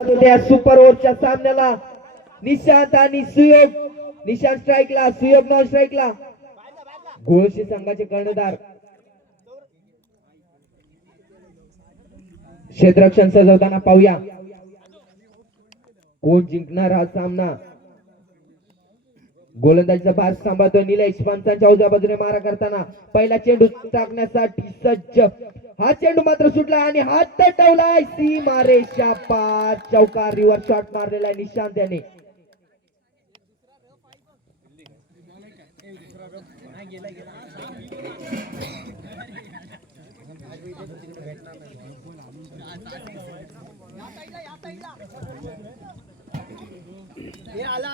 त्या सुपर ओव्हरच्या सामन्याला निशांत आणि सुयोग. निशांत स्ट्राईकला, सुयोग नॉन स्ट्राईकला. गोळशी संघाचे कर्णधार क्षेत्ररक्षण सजवताना पाहूया कोण जिंकणार हा सामना. गोलंदाजीचा भार सांभाळतो निलेश. पंचांच्या उजव्या बाजूने मारा करताना पहिला चेंडू टाकण्यासाठी सज्ज. हा चेंडू मात्र सुटला आणि हात टवलाय सीमारेषा पार. चौकार रिव्हर्स शॉट मारलेला आहे निशांत याने.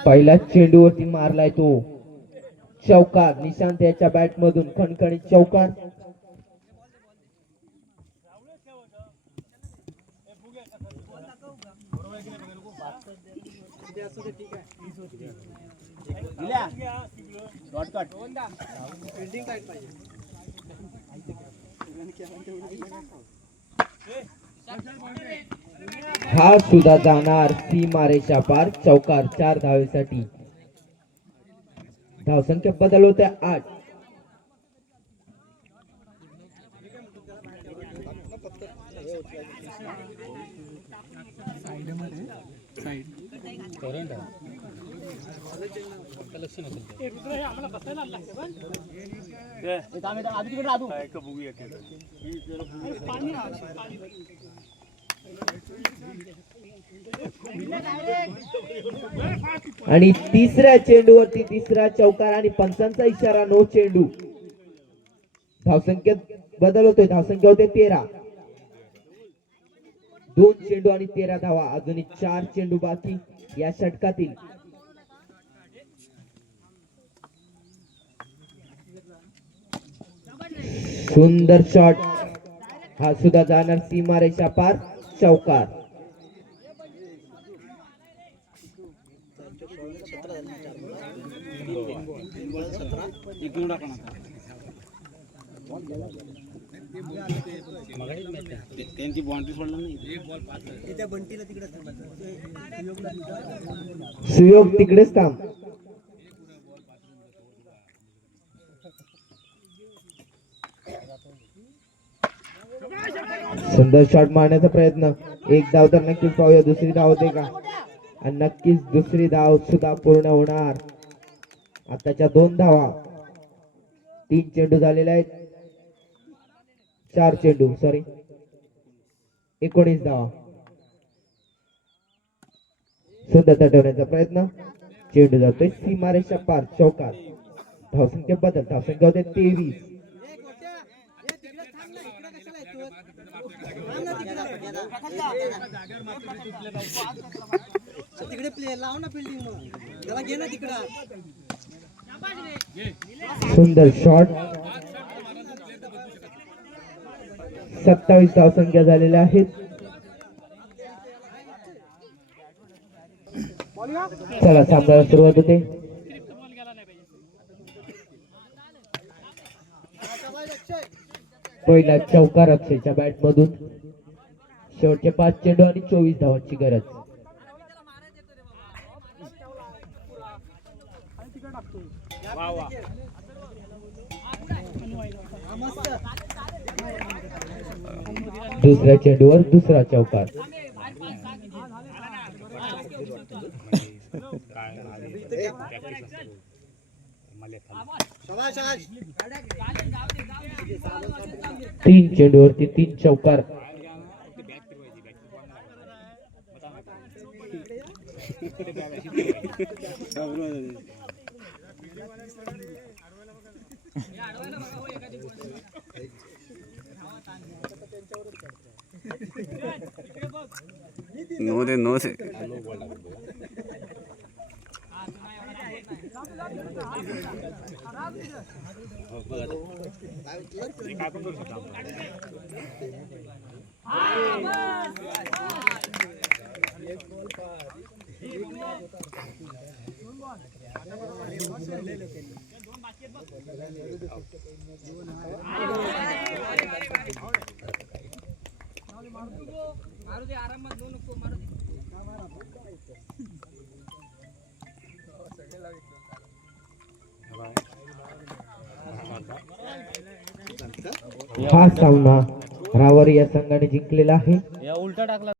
पहिल्या चेंडूवरती मारलाय तो चौकार. निशांत याच्या बॅट मधून खणखणीत चौकार. हा सुद्धा जाणार सीमारेषा पार. चौकार 4 धावेसाठी. धावसंख्या बदल होते 8. आणि तिसऱ्या चेंडूवरती तिसरा चौकार आणि पंचांचा इशारा नो चेंडू. धावसंख्येत बदल होतोय. धावसंख्या होते 13. 2 चेंडू आणि 13 धावा. अजूनही 4 चेंडू बाकी या षटकातील. सुंदर शॉट. हा सुद्धा जाणार सीमारेषा पार. चौकार. सुयोग तिकडेच थांब. सुंदर शॉट मारण्याचा प्रयत्न. एक धाव तर नक्कीच पाहूया दुसरी धाव होते का. आणि नक्कीच दुसरी धाव सुद्धा पूर्ण होणार. आताच्या 2 धावा. 3 चेंडू झालेले आहेत. 4 चेंडू 19 धावा. सुंदर तटवण्याचा प्रयत्न. चेंडू जातोय सीमारेषा पार. चौकार. धावसंख्या बदल. धावसंख्या होते 23. तिकडे प्लेयर लाव ना फिल्डिंग मग त्याला घे ना तिकडे. सुंदर शॉट. 27 धावसंख्या झालेल्या आहेत. चला सामन्याला सुरुवात होते. पहिला चौकार अक्षयच्या बॅट मधून. शेवटचे 5 चेंडू आणि 24 धावांची गरज. दुसऱ्या चेंडूवर दुसरा चौकार. तीन चेंडूवरती 3 चौकार. नो से हा सामना रावर या संघाने जिंकलेला आहे. या उलटा टाकला